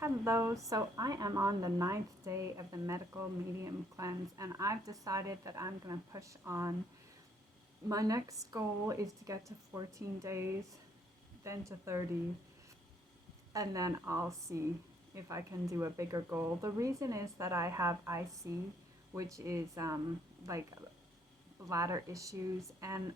Hello, so I am on the ninth day of the medical medium cleanse, and I've decided that I'm going to push on. My next goal is to get to 14 days, then to 30, and then I'll see if I can do a bigger goal. The reason is that I have IC, which is like bladder issues, and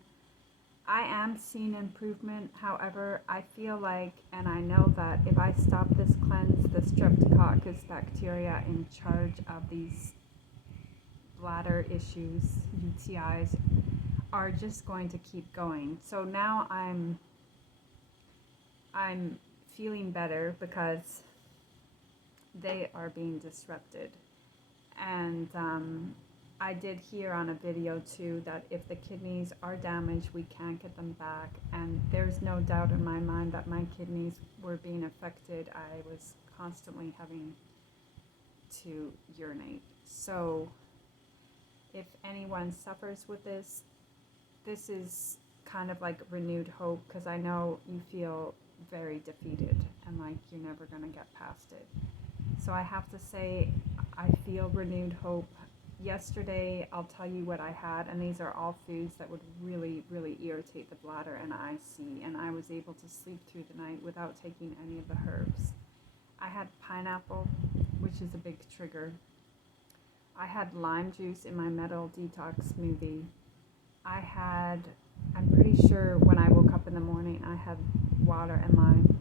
I am seeing improvement. However, I feel like, and I know that if I stop this cleanse, the streptococcus bacteria in charge of these bladder issues, UTIs, are just going to keep going. So now I'm feeling better because they are being disrupted. And I did hear on a video too that if the kidneys are damaged, we can't get them back. And there's no doubt in my mind that my kidneys were being affected. I was constantly having to urinate. So if anyone suffers with this, this is kind of like renewed hope, because I know you feel very defeated and like you're never going to get past it. So I have to say, I feel renewed hope. Yesterday, I'll tell you what I had, and these are all foods that would really, really irritate the bladder and IC, and I was able to sleep through the night without taking any of the herbs. I had pineapple, which is a big trigger. I had lime juice in my metal detox smoothie. I'm pretty sure when I woke up in the morning, I had water and lime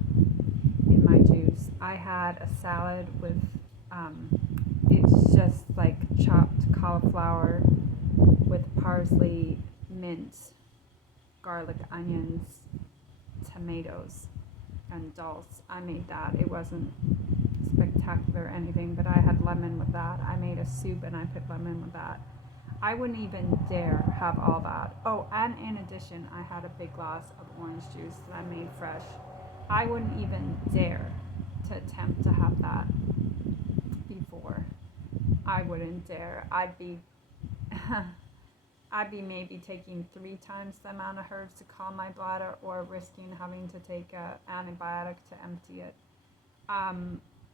in my juice. I had a salad with, it's just like chopped cauliflower with parsley, mint, garlic, onions, tomatoes, and dulse. I made that. It wasn't spectacular or anything, but I had lemon with that. I made a soup and I put lemon with that. I wouldn't even dare have all that. Oh, and in addition, I had a big glass of orange juice that I made fresh. I wouldn't even dare to attempt to have that before. I wouldn't dare. I'd be maybe taking 3 times the amount of herbs to calm my bladder, or risking having to take an antibiotic to empty it.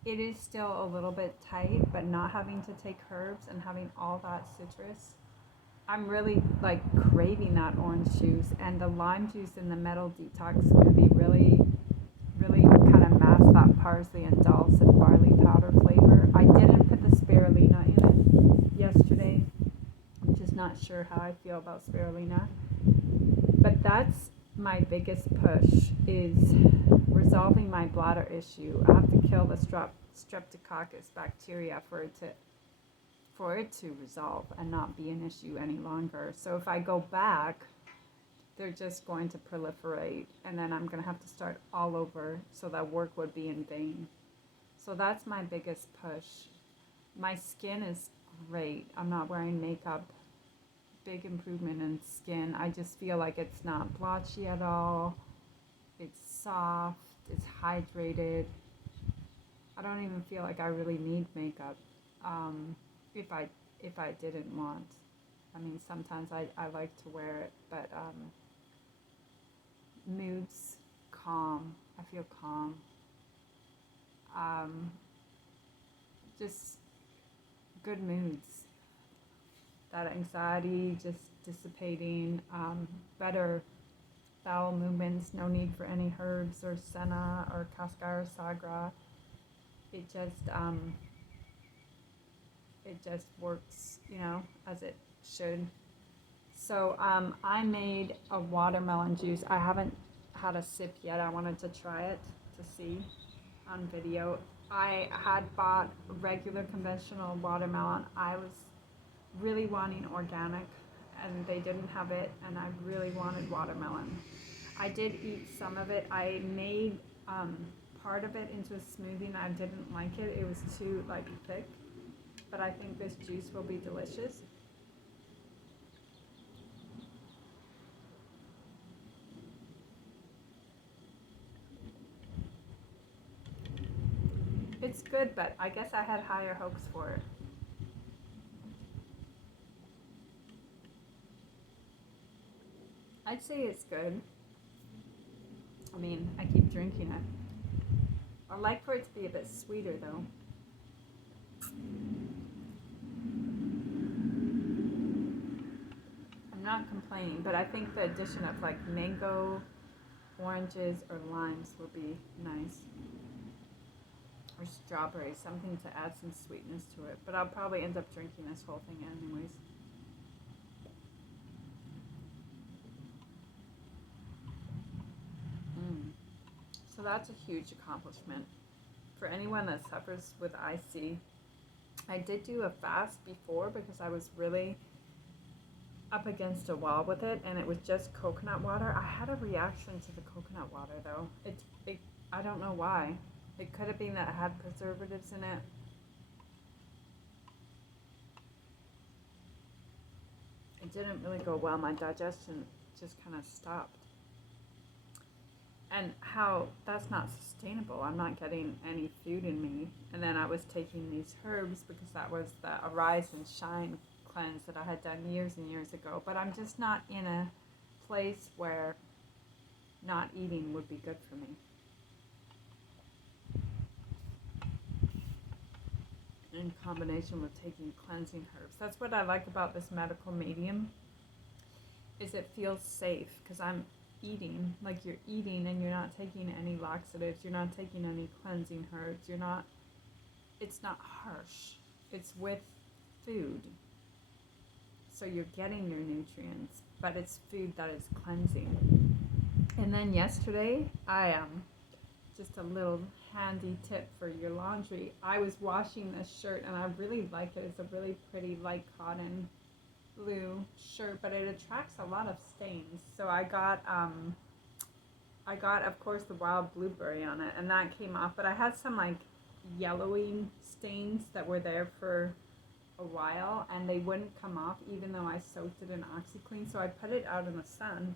It is still a little bit tight, but not having to take herbs and having all that citrus, I'm really like craving that orange juice, and the lime juice in the metal detox smoothie really, really kind of masked that parsley and dulse and barley powder flavor. I didn't put the spirulina in it yesterday. I'm just not sure how I feel about spirulina, but that's my biggest push, is resolving my bladder issue. I have to kill the streptococcus bacteria for it to resolve and not be an issue any longer. So if I go back, they're just going to proliferate, and then I'm going to have to start all over, so that work would be in vain. So that's my biggest push. My skin is great. I'm not wearing makeup. Big improvement in skin. I just feel like it's not blotchy at all. It's soft. It's hydrated. I don't even feel like I really need makeup. If I didn't want. I mean, sometimes I like to wear it, but moods, calm. I feel calm. Just good moods. That anxiety just dissipating. Better bowel movements. No need for any herbs or senna or cascara sagra. It just works, as it should. So I made a watermelon juice. I haven't had a sip yet. I wanted to try it to see on video. I had bought regular conventional watermelon. I was really wanting organic, and they didn't have it, and I really wanted watermelon. I did eat some of it. I made part of it into a smoothie, and I didn't like it. It was too thick, but I think this juice will be delicious. It's good, but I guess I had higher hopes for it. I'd say it's good. I mean, I keep drinking it. I like for it to be a bit sweeter though. I'm not complaining, but I think the addition of like mango, oranges, or limes would be nice. Or strawberries, something to add some sweetness to it. But I'll probably end up drinking this whole thing anyways. So that's a huge accomplishment. For anyone that suffers with IC, I did do a fast before because I was really up against a wall with it, and it was just coconut water. I had a reaction to the coconut water though. I don't know why. It could have been that it had preservatives in it. It didn't really go well. My digestion just kind of stopped. And how that's not sustainable. I'm not getting any food in me. And then I was taking these herbs because that was the Arise and Shine cleanse that I had done years and years ago. But I'm just not in a place where not eating would be good for me. In combination with taking cleansing herbs. That's what I like about this medical medium, is it feels safe because I'm eating, like you're eating and you're not taking any laxatives, you're not taking any cleansing herbs, it's not harsh. It's with food. So you're getting your nutrients, but it's food that is cleansing. And then yesterday, just a little handy tip for your laundry. I was washing this shirt and I really like it. It's a really pretty light cotton blue shirt, but it attracts a lot of stains. So I got of course the wild blueberry on it, and that came off, but I had some like yellowing stains that were there for a while and they wouldn't come off even though I soaked it in OxyClean. So I put it out in the sun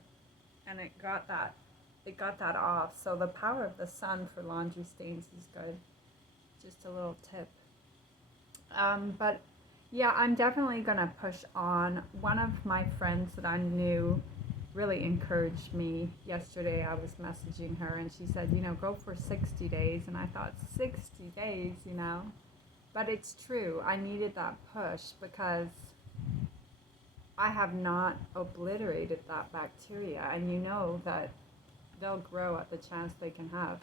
and it got that off. So the power of the sun for laundry stains is good. Just a little tip. But yeah, I'm definitely gonna push on. One of my friends that I knew really encouraged me yesterday. I was messaging her and she said, go for 60 days. And I thought, 60 days, But it's true. I needed that push because I have not obliterated that bacteria. And that they'll grow at the chance they can have.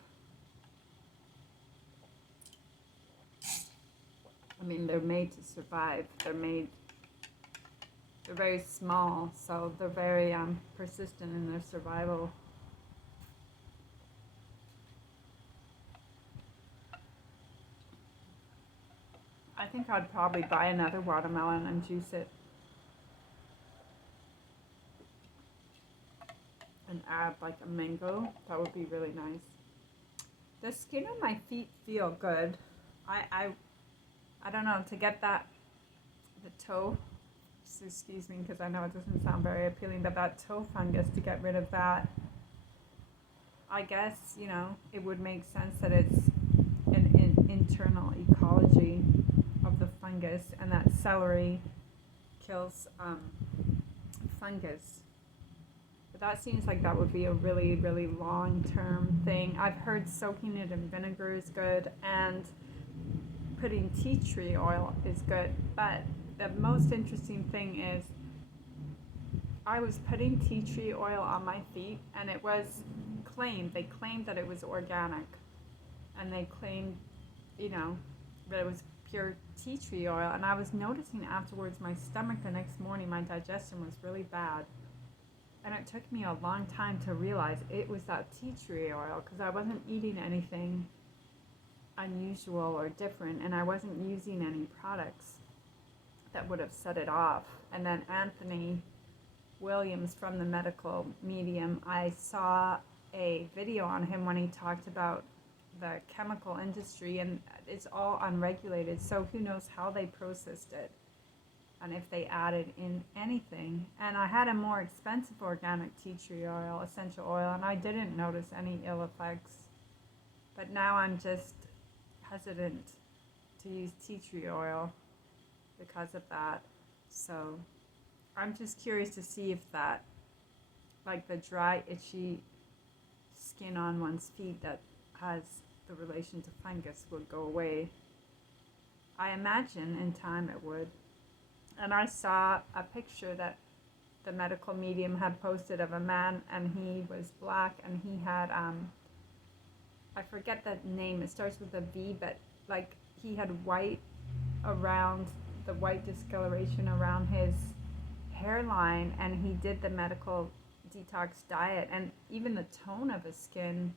I mean, they're made to survive. They're very small, so they're very persistent in their survival. I think I'd probably buy another watermelon and juice it. And add like a mango. That would be really nice. The skin on my feet feel good. I don't know, to get the toe, excuse me because I know it doesn't sound very appealing, but that toe fungus, to get rid of that, I guess, it would make sense that it's an internal ecology of the fungus, and that celery kills fungus. But that seems like that would be a really, really long-term thing. I've heard soaking it in vinegar is good, and putting tea tree oil is good. But the most interesting thing is I was putting tea tree oil on my feet, and it was they claimed that it was organic, and they claimed, that it was pure tea tree oil. And I was noticing afterwards my stomach the next morning, my digestion was really bad. And it took me a long time to realize it was that tea tree oil, because I wasn't eating anything unusual or different, and I wasn't using any products that would have set it off. And then Anthony Williams from the medical medium, I saw a video on him when he talked about the chemical industry, and it's all unregulated, so who knows how they processed it and if they added in anything. And I had a more expensive organic tea tree oil, essential oil, and I didn't notice any ill effects. But now I'm just hesitant to use tea tree oil because of that. So I'm just curious to see if that, like the dry, itchy skin on one's feet that has the relation to fungus would go away. I imagine in time it would. And I saw a picture that the medical medium had posted of a man, and he was black, and he had I forget that name. It starts with a V, but like he had white around the white discoloration around his hairline, and he did the medical detox diet, and even the tone of his skin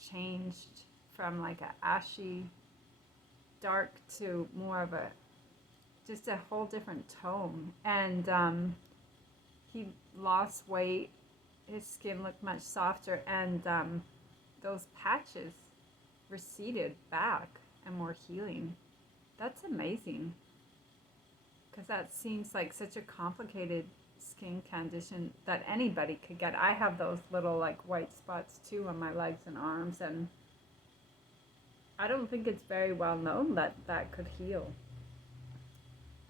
changed from like a ashy dark to more of a just a whole different tone. And he lost weight, his skin looked much softer, and those patches receded back and were healing. That's amazing, because that seems like such a complicated skin condition that anybody could get. I have those little like white spots too on my legs and arms, and I don't think it's very well known that that could heal.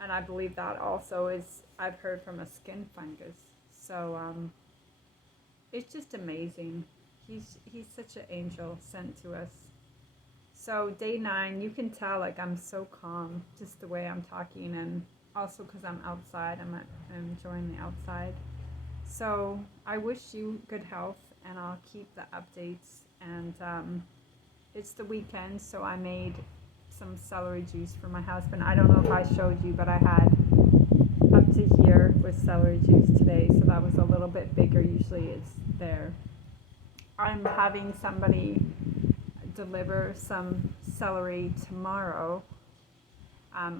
And I believe that also is, I've heard, from a skin fungus. So it's just amazing. He's such an angel sent to us. So day 9, you can tell like I'm so calm just the way I'm talking, and also because I'm outside. I'm enjoying the outside. So I wish you good health, and I'll keep the updates. And it's the weekend, so I made some celery juice for my husband. I don't know if I showed you, but I had up to here with celery juice today, so that was a little bit bigger. Usually it's there. I'm having somebody deliver some celery tomorrow.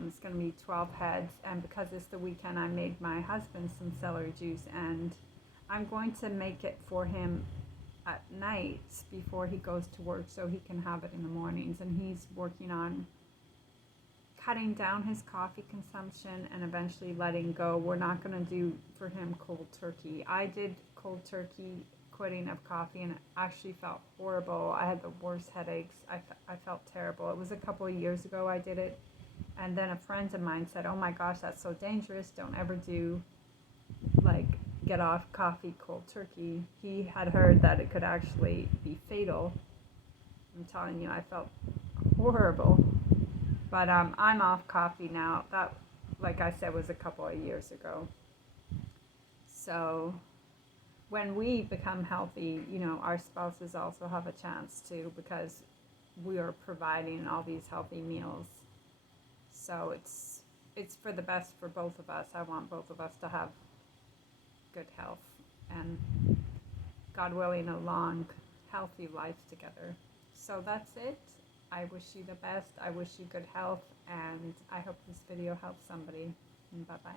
It's going to be 12 heads, and because it's the weekend, I made my husband some celery juice, and I'm going to make it for him at night before he goes to work, so he can have it in the mornings. And he's working on cutting down his coffee consumption and eventually letting go. We're not going to do for him cold turkey. I did cold turkey quitting of coffee, and it actually felt horrible. I had the worst headaches. I felt terrible. It was a couple of years ago I did it, and then a friend of mine said, oh my gosh, that's so dangerous, don't ever do like get off coffee cold turkey. He had heard that it could actually be fatal. I'm telling you, I felt horrible. But I'm off coffee now. That, like I said, was a couple of years ago. So when we become healthy, you know, our spouses also have a chance to, because we are providing all these healthy meals. So it's for the best for both of us. I want both of us to have good health and, God willing, a long, healthy life together. So that's it. I wish you the best. I wish you good health, and I hope this video helps somebody. Bye-bye.